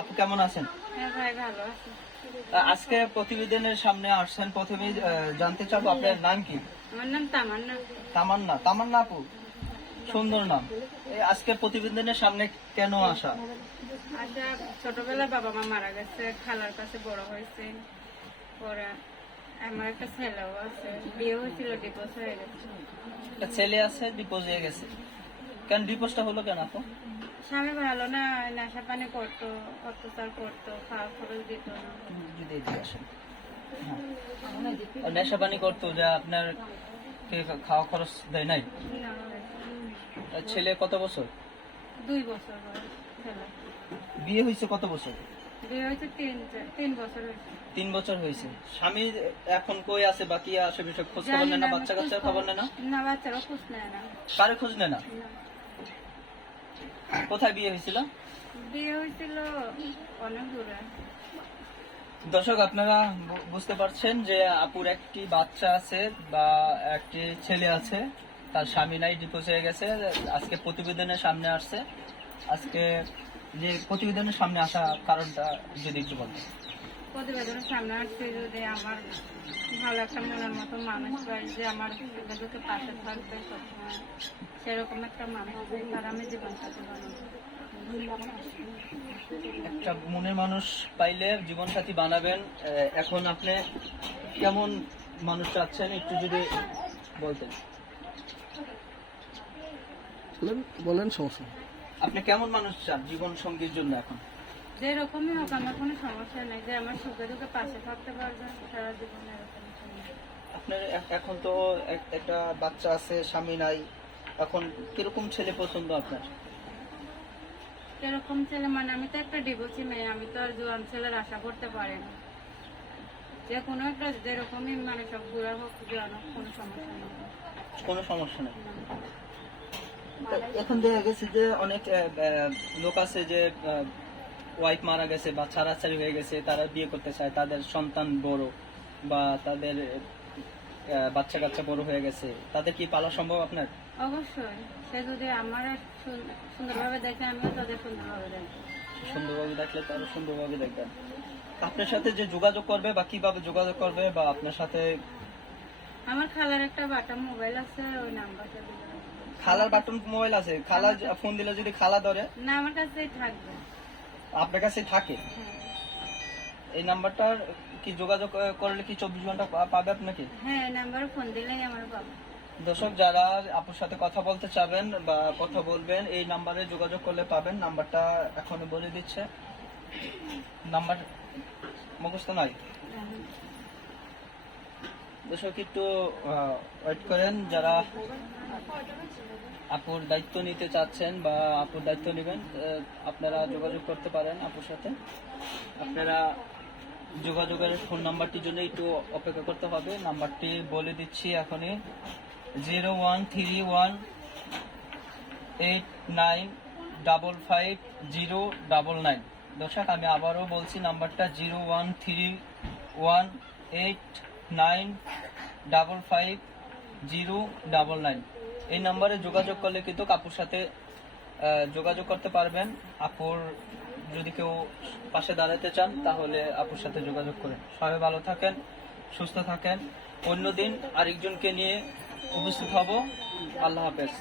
আপু কেমন আছেন? হ্যাঁ আজকে প্রতিবেদনের সামনে আসছেন প্রথমে জানতে চাবো আপনার নাম কি? আমার নাম তামান্না। তামান্না। তামান্না আপু সুন্দর নাম। আজকে প্রতিবেদনের সামনে কেন আসা? আচ্ছা ছোটবেলায় বাবা মা মারা গেছে খালার কাছে বড় হয়েছে। পরে আমার একটা ছেলেও আছে বিয়ে হয়েছিল ডিভোর্স হয়ে গেছে। একটা ছেলে আছে ডিপোজ হয়ে গেছে। কেন ডিপোজটা হলো কেন আপু? স্বামী ভালো না নেশা পানি করতো অত্যাচার করতো খাওয়া খরচ দিত না। যদি এদিকে আসেন হ্যাঁ। নেশা পানি করতো যে আপনার খাওয়া খরচ দেয় নাই? ছেলে কত বছর? দুই বছর বিয়ে হয়েছে কত বছর? বিয়ে হয়েছে তিন বছর হয়েছে। তিন বছর হয়েছে। স্বামী এখন কই আছে বা কি আসে বিষয় খোঁজ খবর নেয় না? না, বাচ্চা কাচ্চার খবর নেয় না? না বাচ্চারা খোঁজ নেয় না। কারে খোঁজ নেয় না? না। কোথায় বিয়ে হয়েছিল? বিয়ে হয়েছিল অনেক দূরে। দর্শক আপনারা বুঝতে পারছেন যে আপুর একটি বাচ্চা আছে বা একটি ছেলে আছে তার স্বামী নাই ডিপোজ হয়ে গেছে আজকে প্রতিবেদনের সামনে আসছে। আজকে যে প্রতিবেদনের সামনে আসা কারণটা যদি একটু বলতেন। প্রতিবেদনের সামনে আসছে যদি আমার ভালো একটা মনের মতো মানুষ পাই যে আমার সুখে পাশে থাকবে সবসময় সেরকম একটা মানুষ পাই তার আমি জীবন সাথে বানাবো। একটা মনের মানুষ পাইলে জীবন সাথী বানাবেন। এখন আপনি কেমন মানুষ চাচ্ছেন একটু যদি বলতেন। বলেন বলেন সমস্যা। আপনি কেমন মানুষ চান জীবন সঙ্গীর জন্য এখন? যেরকমই হোক আমার কোনো সমস্যা নেই। যে আমার সুখে দুঃখে পাশে থাকতে পারবে সারা জীবন এরকম আপনার এখন তো একটা বাচ্চা আছে স্বামী নাই। এখন কীরকম ছেলে পছন্দ আপনার? এরকম ছেলে মানে আমি তো একটা ডিভোর্সি মেয়ে আমি তো আর জোয়ান ছেলের আশা করতে পারি না যে কোনো একটা যেরকমই মানে সব বুড়া হোক জোয়ান হোক কোনো সমস্যা নেই। কোনো সমস্যা নেই। এখন দেখা গেছে যে অনেক লোক আছে যে ওয়াইফ মারা গেছে বা ছাড়াছাড়ি হয়ে গেছে তারা বিয়ে করতে চায় তাদের সন্তান বড় বা তাদের বাচ্চা কাচ্চা বড় হয়ে গেছে তাদের কি পালা সম্ভব আপনার? অবশ্যই। সে যদি আমার সুন্দরভাবে দেখে আমিও তাদের সুন্দরভাবে দেখব। সুন্দরভাবে দেখলে তারা সুন্দরভাবে দেখবেন আপনার সাথে যে যোগাযোগ করবে বা কীভাবে যোগাযোগ করবে বা আপনার সাথে আমার খালার একটা বাটা মোবাইল আছে ওই নাম্বারটা খালার বাটন মোবাইল আছে? খালা ফোন দিলে যদি খালা ধরে? না আমার কাছেই থাকবে। আপনার কাছে থাকে? হ্যাঁ। এই নাম্বারটার কি যোগাযোগ করলে কি চব্বিশ ঘণ্টা পাবে আপনাকে? হ্যাঁ এই নাম্বারে ফোন দিলেই আমার পাবো। দর্শক যারা আপুর সাথে কথা বলতে চাবেন বা কথা বলবেন এই নাম্বারে যোগাযোগ করলে পাবেন। নাম্বারটা এখনই বলে দিচ্ছে। নাম্বার মুখস্থ নয় দর্শক, একটু ওয়েট করেন, যারা আপুর দায়িত্ব নিতে চাচ্ছেন বা আপুর দায়িত্ব নেবেন আপনারা যোগাযোগ করতে পারেন আপুর সাথে। আপনারা যোগাযোগের ফোন নাম্বারটির জন্য একটু অপেক্ষা করতে হবে। নাম্বারটি বলে দিচ্ছি এখনই। Zero one three one eight nine double five zero double nine. দর্শক, আমি আবারও বলছি নাম্বারটা zero one three one eight nine double five zero double nine এই নাম্বারে যোগাযোগ করলে কিন্তু আপুর সাথে যোগাযোগ করতে পারবেন। আপুর যদি কেউ পাশে দাঁড়াতে চান, তাহলে আপুর সাথে যোগাযোগ করেন সবাই ভালো থাকেন, সুস্থ থাকেন। অন্যদিন আরেকজনকে নিয়ে উপস্থিত হব। আল্লাহ হাফেজ।